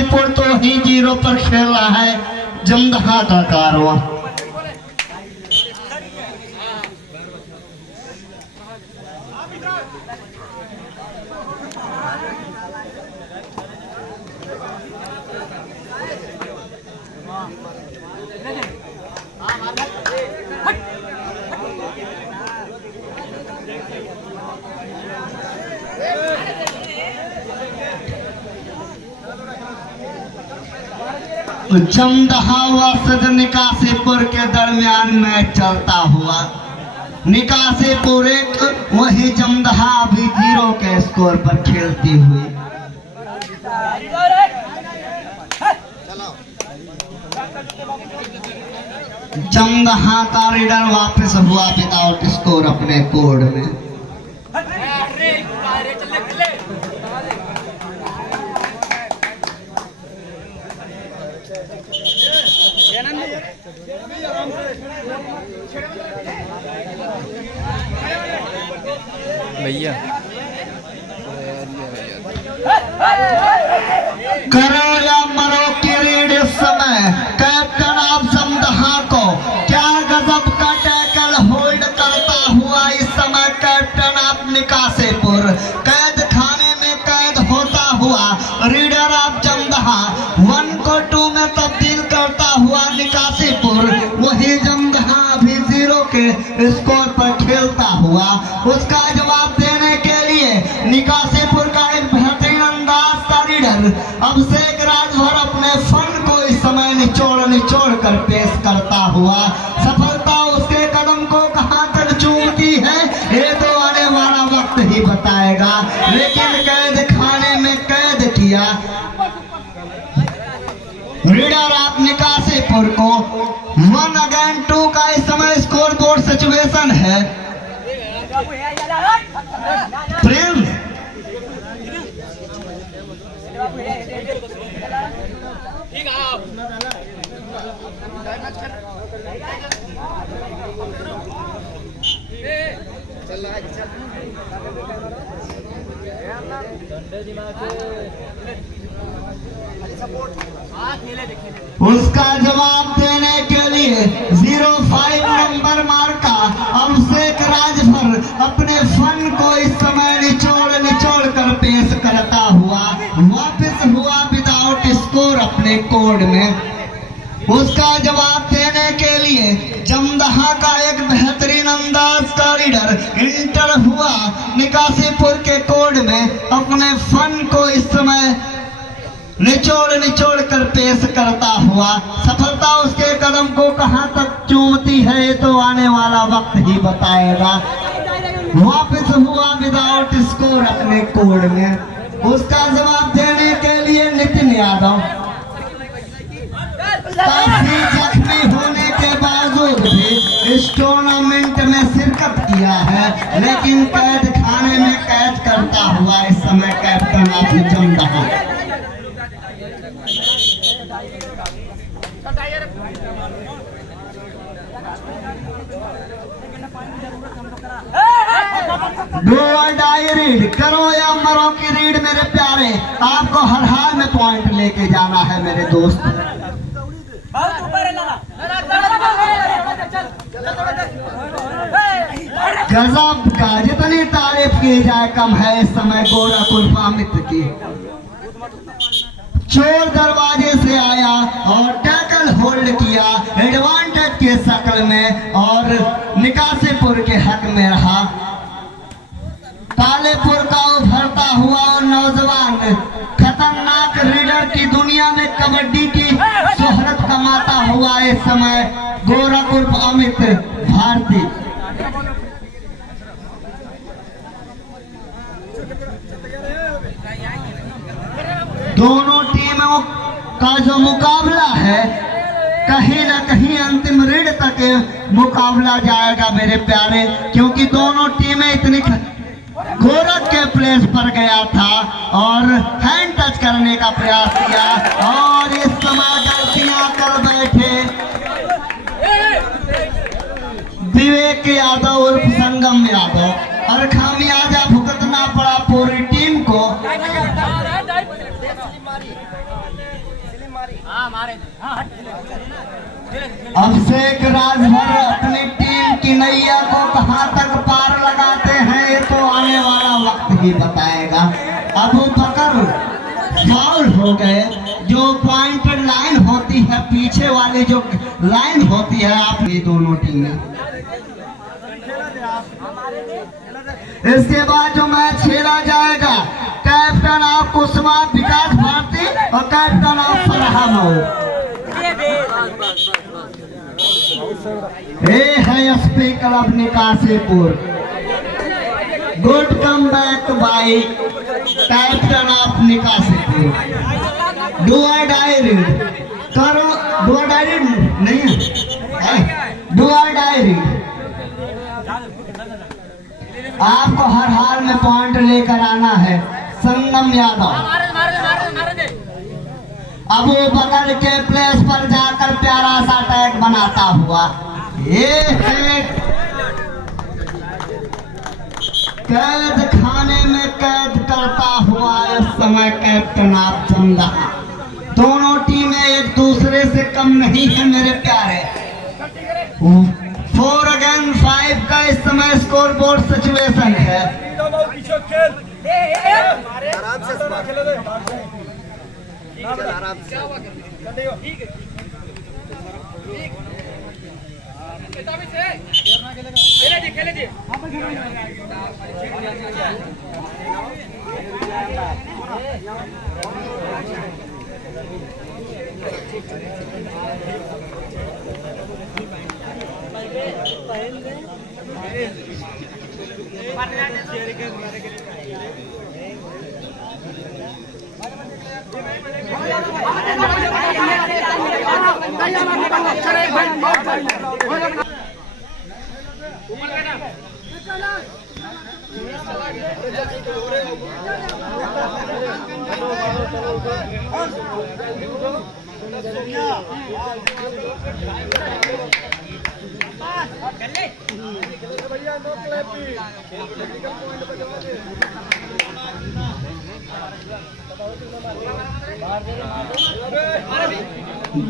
निकासीपुर तो ही 0 पर खेल रहा है जमदहा का कारवां। जमदहा वर्सेस निकासीपुर के दरमियान मैच चलता हुआ। निकासीपुर 1 वही जमदहा अभी 0 के स्कोर पर खेलती हुई। जमदहा का रीडर वापस हुआ विदाउट स्कोर अपने कोड में। भैया करो या मरो की रीड इस समय कैप्टन ऑफ जमदहा को क्या गजब का टैकल होल्ड करता हुआ इस समय कैप्टन ऑफ निकासीपुर कैद खाने में कैद होता हुआ रीडर ऑफ जमदहा 1 को 2 में तब्दील करता हुआ निकासीपुर वही जमदहा अभी 0 के स्कोर पर खेलता हुआ। उसका जवाब देने के लिए निकासीपुर का एक बेहतरीन अंदाज का रीडर अभिषेक राजभर अपने फन को इस समय निचोड़ कर पेश करता हुआ। सफलता उसके कदम को कहां तक चूमती है ये तो आने वाला वक्त ही बताएगा, लेकिन कैद खाने में कैद किया रीडर ऑफ निकासीपुर को। 1 अगेन 2 का इस समय स्कोर बोर्ड सिचुएशन है। प्रिंस उसका जवाब देने के लिए 05 नंबर मार्का अभिषेक राजभर अपने फन को इस समय निचोड़ कर पेश करता हुआ वापस हुआ विदाउट स्कोर अपने कोड में। उसका जवाब देने के लिए जमदहा का एक बेहतरीन अंदाज का रीडर इंटर हुआ निकासीपुर के कोड में अपने फन को इस समय निचोड़ कर पेश करता हुआ। सफलता उसके कदम को कहां तक चूमती है ये तो आने वाला वक्त ही बताएगा। वापस हुआ विदाउट स्कोर अपने कोड में। उसका जवाब देने के लिए नितिन यादव काफी जख्मी होने के बावजूद भी इस टूर्नामेंट में शिरकत किया है, लेकिन कैद खाने में कैद करता हुआ इस समय captain of Jamdaha. Do or die read करो या मरो की रीड मेरे प्यारे, आपको हर हाल में पॉइंट लेके जाना है मेरे दोस्त। गजब का जितनी तारीफ की जाए कम है इस समय गोरखपुर अमित की। चोर दरवाजे से आया और टैकल होल्ड किया एडवांटेज के शक्ल में और निकासीपुर के हक में रहा। कालेपुर का उभरता हुआ और नौजवान खतरनाक रीडर की दुनिया में कबड्डी की शोहरत कमाता हुआ इस समय गोरखपुर अमित भारती। दोनों टीमों का जो मुकाबला है कहीं ना कहीं अंतिम रीड तक मुकाबला जाएगा मेरे प्यारे, क्योंकि दोनों टीमें इतनी गोरख के प्लेस पर गया था और हैंड टच करने का प्रयास किया और इस समय गलतियां कर बैठे विवेक यादव उर्फ संगम यादव और खामियाजा भुगतना पड़ा पूरी टीम को। अभिषेक राजभर अपनी टीम की नैया को कहां तक पार लगाते हैं ये तो आने वाला वक्त ही बताएगा। अबू बकर फाउल हो गए। जो पॉइंट लाइन होती है, पीछे वाली जो लाइन होती है, आप ये दोनों टीमें, इसके बाद जो मैच खेला जाएगा, कैप्टन ऑफ कुसुमा विकास भारती और कैप्टन ऑफ फरहान ये है SP club Nikasipur. Good come back by captain of Nikasipur. Do or die read करो, डू और डाई रीड नहीं है, डू और डाई रीड। आपको हर हाल में पॉइंट लेकर आना है। संगम यादव अबू बकर के प्लेस पर जाकर प्यारा सा टैग बनाता हुआ, ये है कैद खाने में कैद करता हुआ इस समय कैप्टन ऑफ चंदा। दोनों टीमें एक दूसरे से कम नहीं है मेरे प्यारे। 4 अगेंस्ट 5 का इस समय स्कोर बोर्ड सिचुएशन है।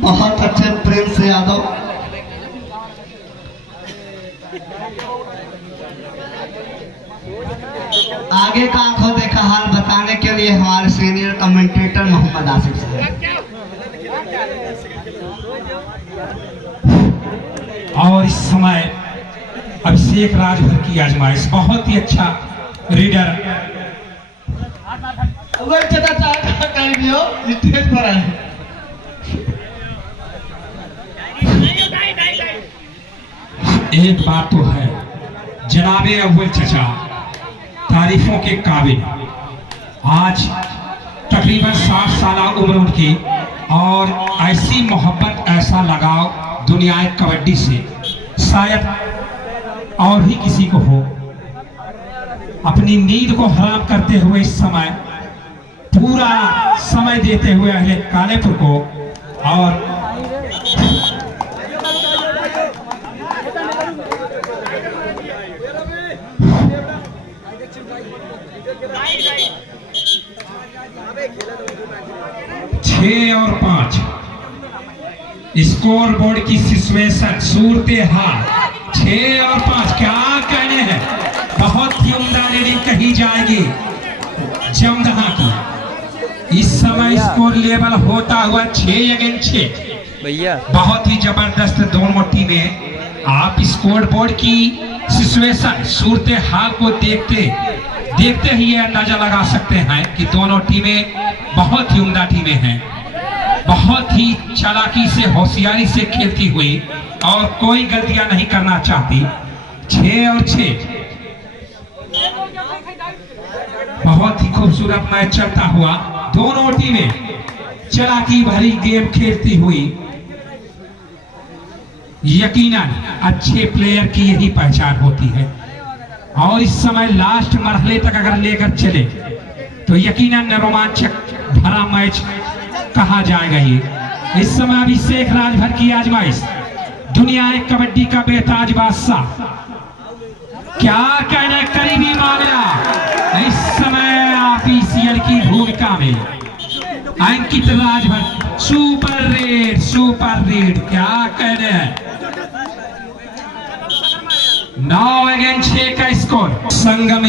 बहुत अच्छे प्रिंस यादव। आगे का आंखों देखा हाल बताने के लिए हमारे सीनियर कमेंटेटर मोहम्मद आसिफ साहब। और इस समय अभिषेक राजभर की आजमाइश, बहुत ही अच्छा रीडर। स्टेज पर आए। एक बात तो है जनाबे अव्वल चचा तारीफों के काबिल। आज तकरीबन 60 साल उम्र उनकी, और ऐसी मोहब्बत, ऐसा लगाव दुनिया कबड्डी से शायद और ही किसी को हो। अपनी नींद को हराम करते हुए इस समय पूरा समय देते हुए अहले कालेपुर को, और छह और 5 स्कोर बोर्ड की सिचुएशन, सूरत हाल 6 और 5 क्या कहने हैं। बहुत ही उम्दा रीडिंग कही जाएगी जमदहा की। इस समय स्कोर लेवल होता हुआ 6 अगेंस्ट 6 भैया। बहुत ही जबरदस्त दोनों टीमें। आप स्कोर बोर्ड की सिचुएशन, सूरत हाल को देखते ही यह अंदाजा लगा सकते हैं कि दोनों टीमें बहुत ही उम्दा टीमें हैं, बहुत ही चालाकी से, होशियारी से खेलती हुई, और कोई गलतियां नहीं करना चाहती। 6 और 6 बहुत ही खूबसूरत मैच चलता हुआ, दोनों टीमें चालाकी भरी गेम खेलती हुई। यकीनन अच्छे प्लेयर की यही पहचान होती है, और इस समय लास्ट मरहले तक अगर लेकर चले तो यकीनन रोमांचक भरा मैच कहा जाएगा। ये इस समय अभिषेक राजभर की आजमाइश, दुनिया कबड्डी का बेताज बादशाह, क्या कहना, करीबी मामला इस समय ऑफिशियल की भूमिका में अंकित राजभर सुपर रेड क्या कह रहे हैं। 9 अगेंस्ट 6 का स्कोर। संगम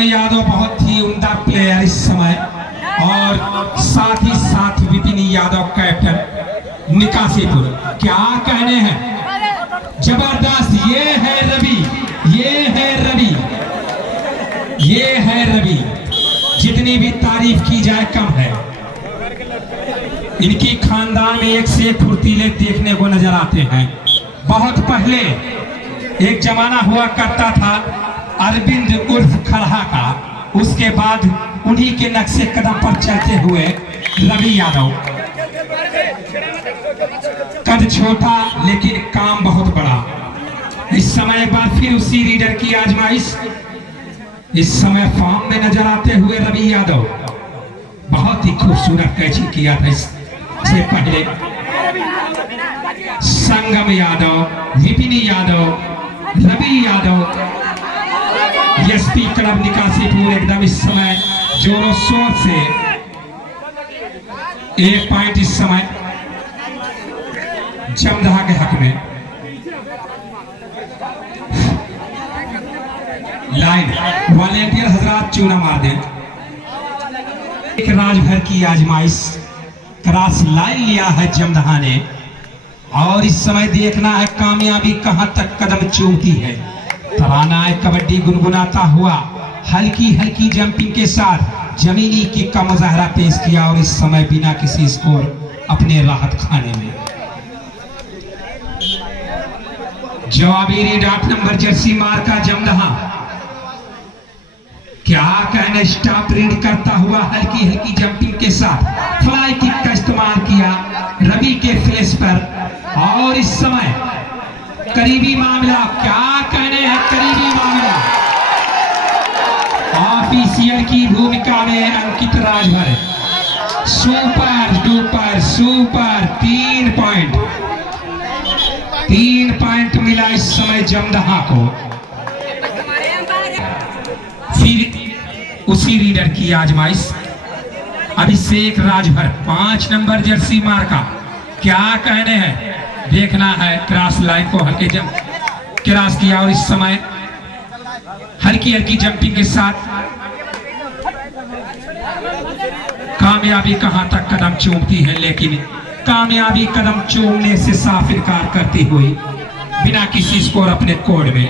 यादव बहुत ही उम्दा प्लेयर इस समय, और साथ ही साथ विपिन यादव कैप्टन निकासीपुर। क्या कहने हैं, जबरदस्त। ये है रवि, जितनी भी तारीफ की जाए कम है। इनकी खानदान में एक से एक फुर्तीले देखने को नजर आते हैं। बहुत पहले एक जमाना हुआ करता था अरविंद उर्फ खरहा का, उसके बाद उन्हीं के नक्शे कदम पर चलते हुए रवि यादव। कद छोटा लेकिन काम बहुत बड़ा। इस समय एक बार फिर उसी रीडर की आजमाइश। इस समय फॉर्म में नजर आते हुए रवि यादव। बहुत ही खूबसूरत कैची किया था इससे पहले। संगम यादव, विपिन यादव, रवि यादव, एसपी क्लब निकासीपुर एकदम इस समय जोरों शोर से 1 पॉइंट इस समय जमदहा के हक में। लाइन वॉलेंटियर हजरात चूना मार दें। एक राजभर की आजमाइश, क्रॉस लाइन लिया है जमदहा ने, और इस समय देखना है कामयाबी कहां तक कदम चूमती है। तराना है कबड्डी गुनगुनाता हुआ हल्की जंपिंग के साथ जमीनी किक का मुजाहरा पेश किया, और इस समय बिना किसी स्कोर अपने राहत खाने में। जवाबी रीड 8 नंबर जर्सी मार्का जमदहा। क्या कहना, स्टॉप रीड करता हुआ हल्की जंपिंग के साथ फ्लाई किक का इस्तेमाल किया रवि के फ्लैश पर, और इस समय करीबी मामला। क्या कहने हैं, करीबी मामला। ऑफिशियल की भूमिका में अंकित राजभर। सुपर 3 पॉइंट मिला इस समय जमदहा को। फिर उसी रीडर की आजमाइश। अभिषेक राजभर 5 नंबर जर्सी मार्का। क्या कहने हैं, देखना है। क्रॉस लाइन को हल्के जंप क्रॉस किया, और इस समय हल्की जंपिंग के साथ कामयाबी कहां तक कदम चूमती है, लेकिन कामयाबी कदम चूमने से साफ इनकार करती हुई बिना किसी स्कोर अपने कोड में।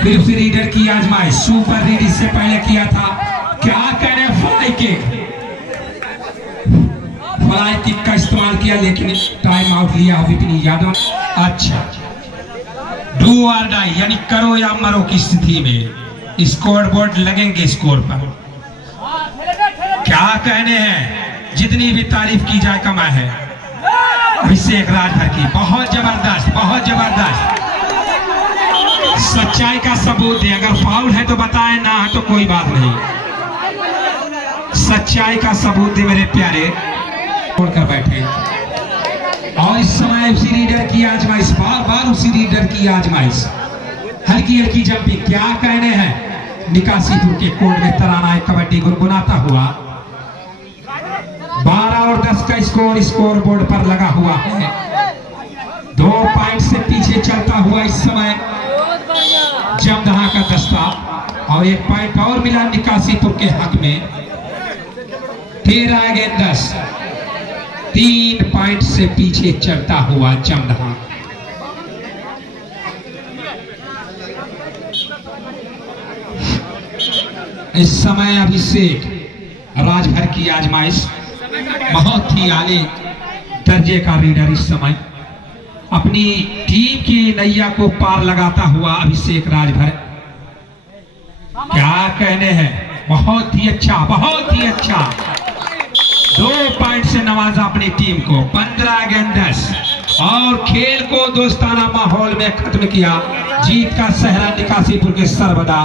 फिर उसी रीडर की आजमाइश। सुपर रीड इससे पहले किया था। क्या कहने, फ्लाई किक का इस्तेमाल किया, लेकिन टाइम आउट लिया विपिन यादव। अच्छा, डू और डाई यानी करो या मरो की स्थिति में स्कोर बोर्ड लगेंगे स्कोर पर। क्या कहने हैं, जितनी भी तारीफ की जाए कम है अभिषेक राजभर की। बहुत जबरदस्त। सच्चाई का सबूत दे। अगर फाउल है तो बताएं, ना है तो कोई बात नहीं। सच्चाई का सबूत दे मेरे प्यारे। छोड़कर बैठे, और इस समय उसी रीडर की आजमाइश। बार उसी रीडर की आजमाइश। हल्की जंपिंग। क्या कहने हैं, निकासीपुर के कोड में तराना कबड्डी गुनगुनाता हुआ। 12 और 10 का स्कोर बोर्ड पर लगा हुआ है। 2 पॉइंट से पीछे चलता हुआ इस समय जमदहा का दस्ता, और 1 पॉइंट और मिला निकासीपुर के हक में। 13 अगेंस्ट 10, 3 पॉइंट से पीछे चलता हुआ जमदहा। इस समय अभिषेक राजभर की आजमाइश। बहुत ही आले दर्जे का रीडर इस समय अपनी टीम की नैया को पार लगाता हुआ अभिषेक राजभर। क्या कहने हैं, बहुत ही अच्छा। 2 पॉइंट से नवाजा अपनी टीम को। 15 अगेंस्ट 10, और खेल को दोस्ताना माहौल में खत्म किया। जीत का सहरा निकासीपुर के सर्वदा